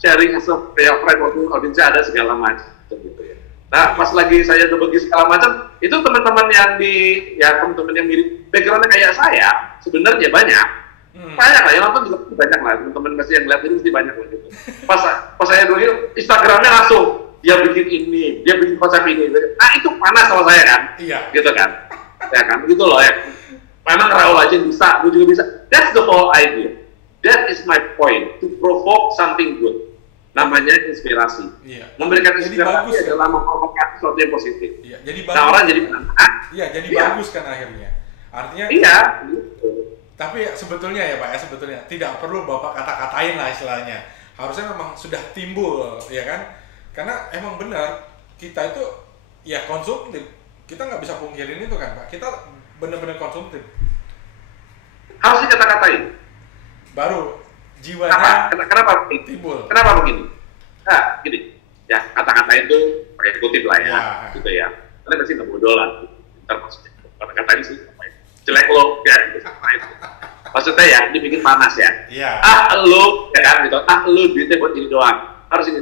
sharing as a friend waktu audiensnya ada segala macam gitu ya. Nah, pas lagi saya udah begitu segala macam, itu teman-teman yang teman-teman yang mirip backgroundnya kayak saya, sebenarnya banyak. Banyak lah, yang nonton juga banyak lah, teman-teman pasti yang lihat ini pasti banyak lah gitu. Pas saya dulu Instagramnya langsung, dia bikin ini, dia bikin konsep ini. Nah, itu panas sama saya kan? Iya. Gitu kan? Ya kan? Gitu loh ya. Memang Raul aja bisa, gue juga bisa. That's the whole idea. That is my point, to provoke something good. Namanya inspirasi. Iya. Memberikan Jadi inspirasi bagus, adalah memprovokasi sesuatu yang positif. Iya, jadi bagus. Nah, orang jadi penasaran. Iya, jadi Iya. bagus kan akhirnya. Artinya Iya. Gitu. tapi sebetulnya ya Pak ya, sebetulnya tidak perlu Bapak kata-katain lah istilahnya. Harusnya memang sudah timbul ya kan? Karena emang benar kita itu ya konsumtif. Kita nggak bisa pungkirin itu kan Pak. Kita benar-benar konsumtif. Harus dikata-katain. Baru jiwanya Kenapa timbul. Kenapa begini? Nah, gini. Ya, kata-kata itu pakai kutip lah ya, Ya. gitu ya. Karena pasti nggak bodoh lah. Ntar maksudnya kata-kata ini sih apa ya? Jelek lo, ya. Gitu. Maksudnya ya, dibikin panas ya. Iya. Lo, ya kan gitu. Lo duitnya buat ini doang. Harus ini.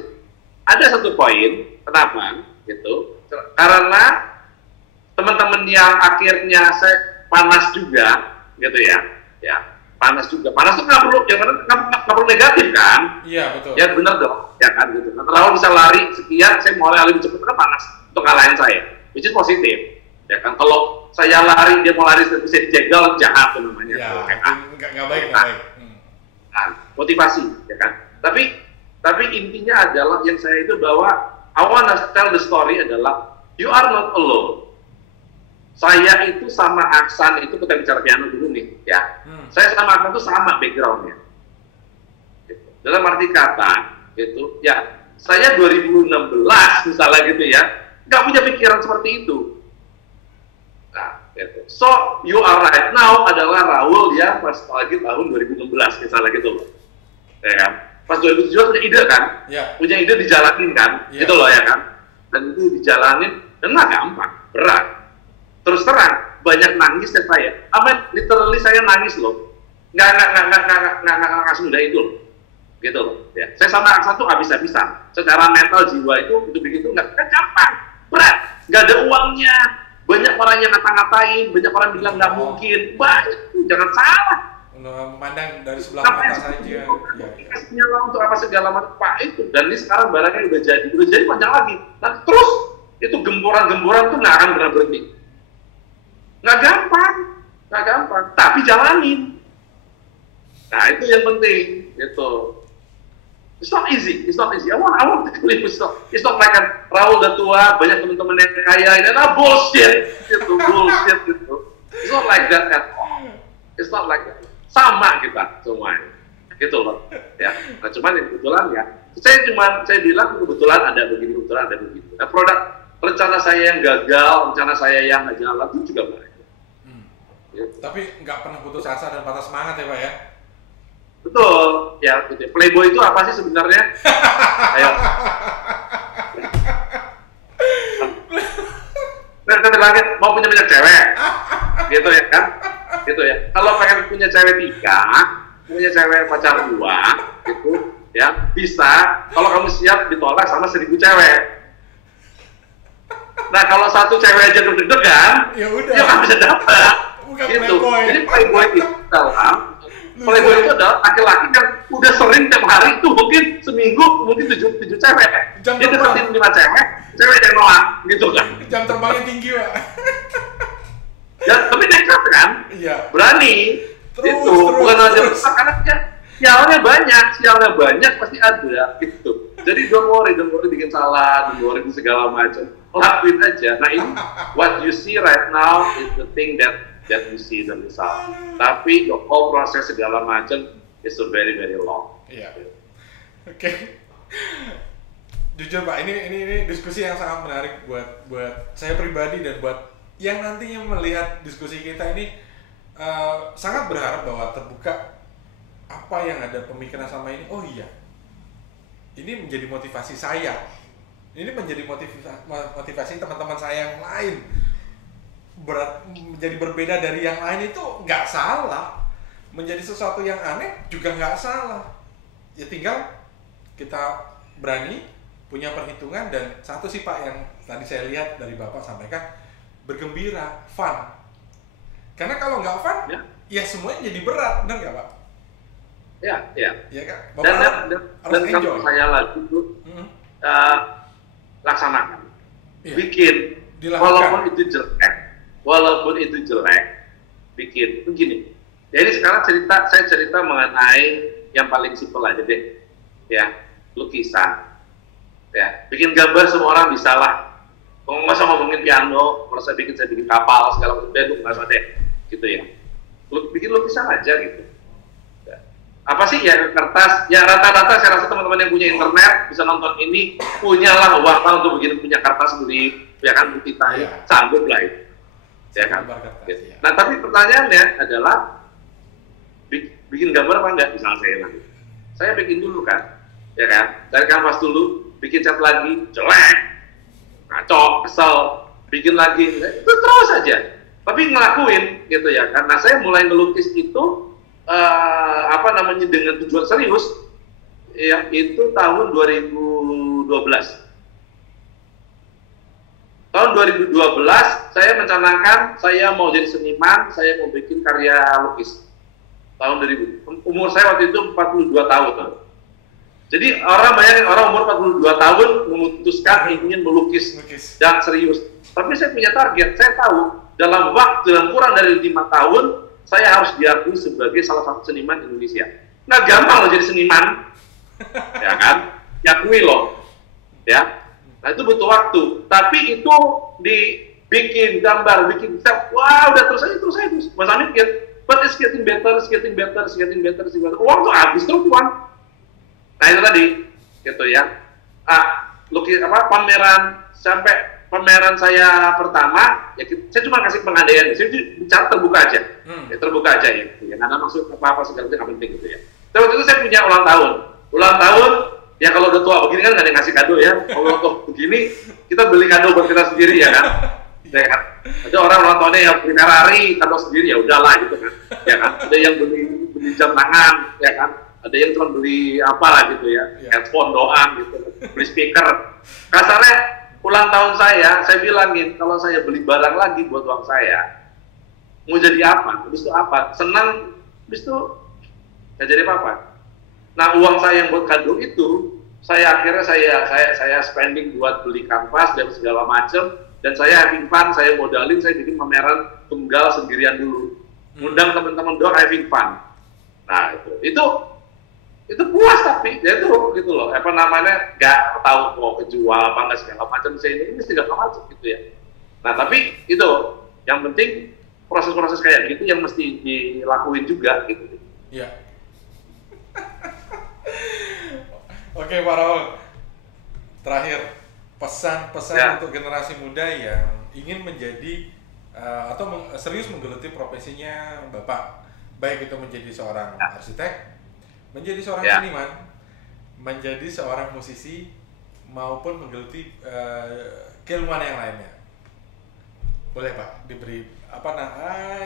Ada satu poin, kenapa? Gitu. Karena teman-teman yang akhirnya saya panas juga, gitu ya. Ya. Panas juga. Panas tuh nggak perlu negatif kan? Iya, betul. Ya benar dong, ya kan gitu. Nah, Raul bisa lari sekian, saya mau lari lebih cepat karena panas untuk ngalahin saya, which is positif. Ya kan, kalau saya lari, dia mau lari bisa dijegal, jahat tuh namanya. Ya, nggak baik, nggak baik. Nah, motivasi, ya kan. Tapi intinya adalah yang saya itu bahwa I wanna tell the story adalah you are not alone. Saya itu sama Aksan itu kita bicara piano dulu nih, ya. Saya sama Aksan itu sama backgroundnya. Gitu. Dalam arti kata, gitu, ya. Saya 2016 misalnya gitu ya, nggak punya pikiran seperti itu. Nah, gitu. So you are right now adalah Raul ya pas lagi tahun 2016 misalnya gitu loh, ya kan. Pas 2017 punya ide kan, punya ide dijalanin kan, gitu loh ya kan. Dan itu dijalanin dan nggak gampang, berat. Terus terang, banyak nangis ya saya. Literally saya nangis loh. Nggak semudah itu loh. Gitu loh. Ya. Saya sama Aksan tuh habis-habisan. Secara mental jiwa itu begitu nggak gampang. Berat. Nggak ada uangnya. Banyak orang yang ngata-ngatain. Banyak orang bilang nggak mungkin. Banyak. Jangan salah. Memandang dari sebelah mata saja. Kasihnya lah untuk apa segala macam. Pak itu. Dan ini sekarang barangnya udah jadi. Udah jadi panjang lagi. Nah terus itu gemboran-gemboran tuh nggak akan pernah berhenti. Nggak gampang, tapi jalanin. Nah itu yang penting, gitu. It's not easy. I want to tell you, it's not like kan Raul udah tua, banyak teman-teman yang kaya, ini bullshit, gitu. It's not like that at all. It's not like that. Sama kita semuanya, gitu loh. Ya, nah cuman yang kebetulan ya, saya bilang kebetulan ada begini, kebetulan ada begitu. Nah, rencana saya yang gagal, rencana saya yang nggak jalan itu juga banyak. Tapi nggak pernah putus asa dan patah semangat ya Pak ya? Betul, ya gitu. Playboy itu apa sih sebenarnya? Ayo. Nanti langit mau punya banyak cewek, gitu ya kan? Gitu ya. Kalau pengen punya cewek 3, punya cewek pacar 2, gitu ya bisa. Kalau kamu siap ditolak sama 1000 cewek. Nah kalau satu cewek aja deg-degan, ya nggak bisa dapat. Gitu. Jadi playboy itu adalah laki-laki yang udah sering tiap hari itu mungkin seminggu mungkin 7 cewek. Dia dapetin 5 cewek yang nolak gitu kan. Jam terbangnya tinggi Pak. Ya tapi nekat kan? Iya. Berani. Itu bukan aja karena sialnya banyak pasti ada gitu. Jadi don't worry bikin salah, don't worry segala macam. Lakuin aja. Nah ini what you see right now is the thing that you see the result. Tapi the whole proses segala macam is a very long. Iya. Oke. Jujur Pak, ini diskusi yang sangat menarik buat saya pribadi dan buat yang nantinya melihat diskusi kita ini. Sangat berharap bahwa terbuka apa yang ada pemikiran sama ini. Oh iya, ini menjadi motivasi saya. Ini menjadi motivasi teman-teman saya yang lain. Menjadi berbeda dari yang lain itu nggak salah. Menjadi sesuatu yang aneh juga nggak salah. Ya tinggal kita berani punya perhitungan, dan satu sih Pak yang tadi saya lihat dari Bapak sampaikan, bergembira, fun. Karena kalau nggak fun, ya semuanya jadi berat, benar nggak Pak? Ya. Ya kan? Dan harus enjoy. kalau saya lagi itu laksanakan, bikin, walaupun itu jelek, bikin. Begini. Jadi sekarang saya cerita mengenai yang paling simpel aja deh, ya, lukisan. Ya, bikin gambar semua orang bisa lah. Kalau nggak usah ngomongin piano, kalau saya bikin kapal segala macam, nggak usah deh, gitu ya. Bikin lukisan aja gitu. Ya. Apa sih ya, kertas? Ya rata-rata saya rasa teman-teman yang punya internet bisa nonton ini, punyalah uang untuk punya kertas beli, ya kan, bukti tahu, sanggup lah itu. Ya kan. Gitu. Nah tapi pertanyaannya adalah bikin gambar apa enggak? Misalnya saya bikin dulu kan, ya kan, dari kanvas dulu. Bikin cat lagi, jelek, ngaco, kesel, bikin lagi, itu terus aja. Tapi ngelakuin, gitu ya. Karena saya mulai ngelukis itu, dengan tujuan serius, ya, itu tahun 2012. Tahun 2012, saya mencanangkan, saya mau jadi seniman, saya mau bikin karya lukis. Tahun 2000. Umur saya waktu itu 42 tahun. Jadi bayangin orang umur 42 tahun memutuskan ingin melukis dan serius. Tapi saya punya target, saya tahu dalam kurang dari 5 tahun saya harus diakui sebagai salah satu seniman Indonesia. Nah gampang loh jadi seniman, ya kan? Diakui loh, ya. Nah itu butuh waktu. Tapi itu dibikin gambar, bikin set, wah udah terus aja. Masa mikir, but it's getting better. Uang tuh habis terus uang. Nah itu tadi, gitu ya. Pameran saya pertama, ya saya cuma kasih pengandaian, saya bicara terbuka aja, ya. Nggak ada maksud apa segala macam, nggak penting gitu ya. Tapi waktu itu saya punya ulang tahun, ya kalau udah tua begini kan nggak ada yang ngasih kado ya. Kalau udah begini, kita beli kado buat kita sendiri ya kan. Ya kan? Ada orang ulang tahunnya yang beli Ferrari, kado sendiri ya udahlah gitu kan. Ya kan? Ada yang beli jam tangan, ya kan? Ada yang cuma beli apalah gitu ya, headphone doang gitu, beli speaker. Kasarnya ulang tahun saya bilangin kalau saya beli barang lagi buat uang saya, mau jadi apa? Habis itu apa? Senang, habis itu nggak jadi apa-apa. Nah uang saya yang buat kado itu, akhirnya saya spending buat beli kanvas dan segala macam, dan saya having fun, saya modalin, saya bikin pameran tunggal sendirian dulu, undang teman-teman doang, having fun. Nah itu puas, tapi ya itu gitu loh, nggak tahu mau kejual apa nggak segala macam, ini segala macam gitu ya. Nah tapi itu yang penting, proses-proses kayak gitu yang mesti dilakuin juga gitu. Iya. Oke Pak Raul, terakhir pesan-pesan untuk generasi muda yang ingin menjadi atau serius menggeluti profesinya Bapak, baik itu menjadi seorang arsitek, menjadi seorang seniman, menjadi seorang musisi, maupun menggeluti keilmuan yang lainnya. Boleh Pak diberi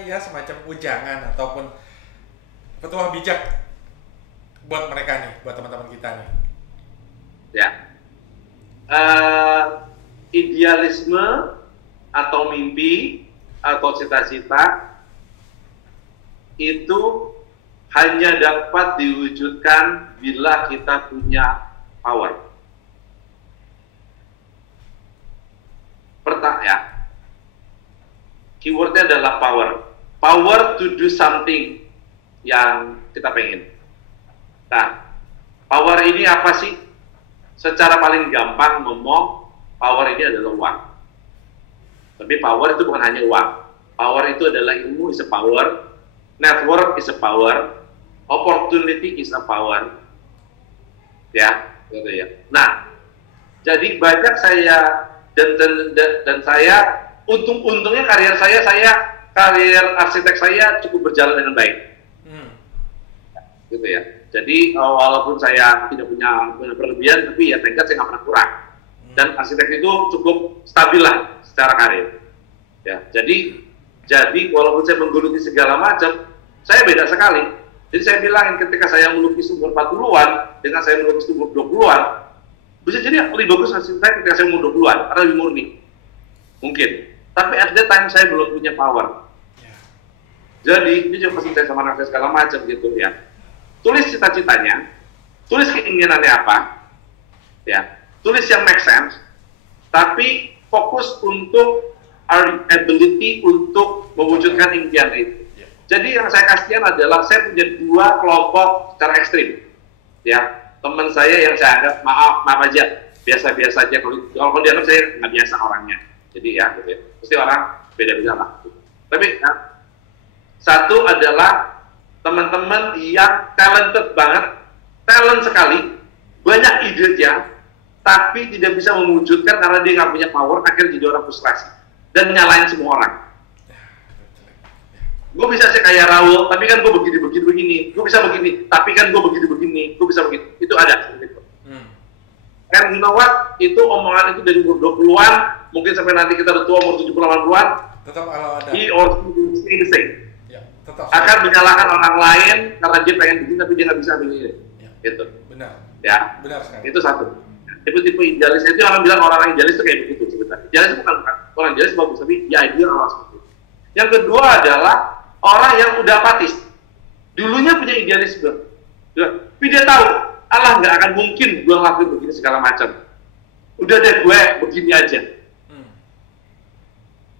ya semacam ujangan ataupun petuah bijak buat mereka nih, buat teman-teman kita nih. Ya, idealisme atau mimpi atau cita-cita itu hanya dapat diwujudkan bila kita punya power. Pertanyaan, keywordnya adalah power. Power to do something yang kita pengen. Nah, power ini apa sih? Secara paling gampang ngomong, power ini adalah uang. Tapi power itu bukan hanya uang. Power itu adalah ilmu is a power, network is a power, opportunity is a power. Ya, gitu ya. Nah, jadi banyak saya dan saya untungnya karir arsitek saya cukup berjalan dengan baik. Gitu ya. Jadi walaupun saya tidak punya berlebihan, tapi ya tenggat saya nggak pernah kurang. Dan arsitek itu cukup stabil lah secara karir. Ya, jadi walaupun saya menggeluti segala macam, saya beda sekali. Jadi saya bilang ketika saya melukis umur 40-an dengan saya melukis umur 20-an, Bisa jadi lebih bagus hasil saya ketika saya umur 20-an, karena lebih murni. Mungkin. Tapi at that time saya belum punya power. Jadi, ini juga pesan saya sama anak saya segala macam gitu ya. Tulis cita-citanya, tulis keinginannya apa, ya. Tulis yang make sense, tapi fokus untuk our ability untuk mewujudkan impian itu. Jadi yang saya kasihan adalah saya punya dua kelompok secara ekstrim, ya. Teman saya yang saya anggap maaf aja, biasa-biasa aja. Kalau dianggap saya nggak biasa orangnya. Jadi ya, gitu ya. Pasti orang beda-beda lah. Tapi ya, satu adalah teman-teman yang talented banget, talent sekali, banyak idenya, tapi tidak bisa mewujudkan karena dia nggak punya power, akhirnya jadi orang frustrasi dan nyalain semua orang. Gue bisa sih kayak Raul, tapi kan gue begini. Gue bisa begini, tapi kan gue begini. Gue bisa begitu. Itu ada. Gitu. And you know what? Itu omongan itu dari umur 20-an, mungkin sampai nanti kita udah tua umur 70-80-an. Tetap kalau ada. He or she stay the same. Ya, tetap. Akan menyalahkan orang lain karena dia pengen begini tapi dia nggak bisa begini. Ya. Gitu. Benar. Ya. Benar sekali. Itu satu. Tipe-tipe idealis itu orang bilang orang idealis itu kayak begitu sebenarnya. Idealis itu bukan orang idealis bagus, tapi ya ideal orang seperti itu. Yang kedua adalah orang yang udah apatis. Dulunya punya idealisme, tapi dia tahu Allah nggak akan mungkin gue ngelakuin begini segala macam. Udah deh gue begini aja.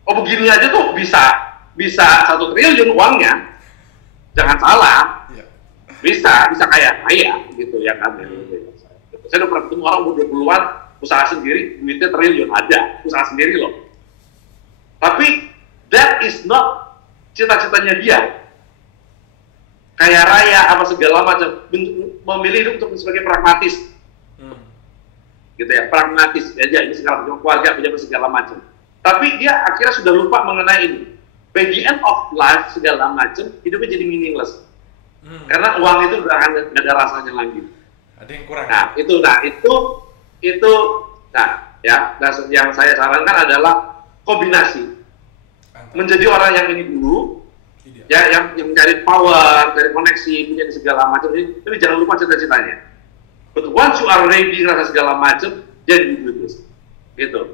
Oh begini aja tuh bisa 1 triliun uangnya. Jangan salah. Bisa kaya gitu ya kan. Saya udah pernah ketemu orang umur 20-an, usaha sendiri, duitnya triliun, ada, usaha sendiri loh. Tapi, that is not cita-citanya dia. Kaya raya, apa segala macam, memilih hidup untuk sebagai pragmatis. Gitu ya, pragmatis, aja ini segala macam, keluarga, punya segala macam. Tapi dia akhirnya sudah lupa mengenai ini. By the end of life, segala macam, hidupnya jadi meaningless. Karena uang itu udah nggak ada rasanya lagi. Ada yang kurang. Yang saya sarankan adalah kombinasi. Menjadi orang yang ini dulu, ya, yang mencari power, dari koneksi, punya segala macam ini, tapi jangan lupa cita-citanya. But once you are ready rasa segala macam, then you do this. Gitu.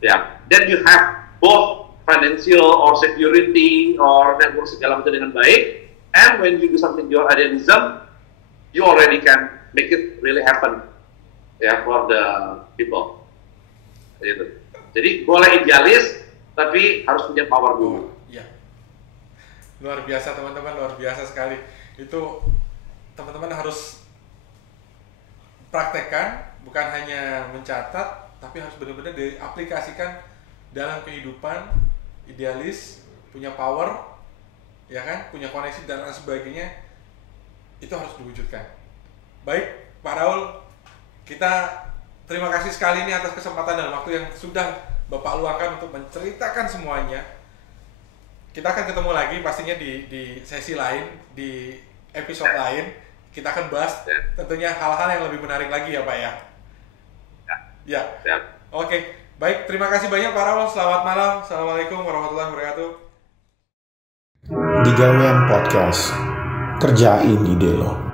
Ya. Then you have both financial or security or network segala macam dengan baik. And when you do something your idealism, you already can make it really happen, ya, for the people. Gitu. Jadi boleh idealis, tapi harus punya power dulu. Iya. Luar biasa teman-teman, luar biasa sekali. Itu teman-teman harus praktekkan, bukan hanya mencatat, tapi harus benar-benar diaplikasikan dalam kehidupan. Idealis, punya power, ya kan, punya koneksi dan lain sebagainya, itu harus diwujudkan. Baik, Pak Raul, kita terima kasih sekali ini atas kesempatan dan waktu yang sudah Bapak luangkan untuk menceritakan semuanya. Kita akan ketemu lagi pastinya di sesi lain, di episode lain. Kita akan bahas tentunya hal-hal yang lebih menarik lagi ya Pak ya. Ya. Oke, baik, terima kasih banyak Pak Raul. Selamat malam. Assalamualaikum warahmatullahi wabarakatuh. Di Gawean Podcast, kerjain ide lo.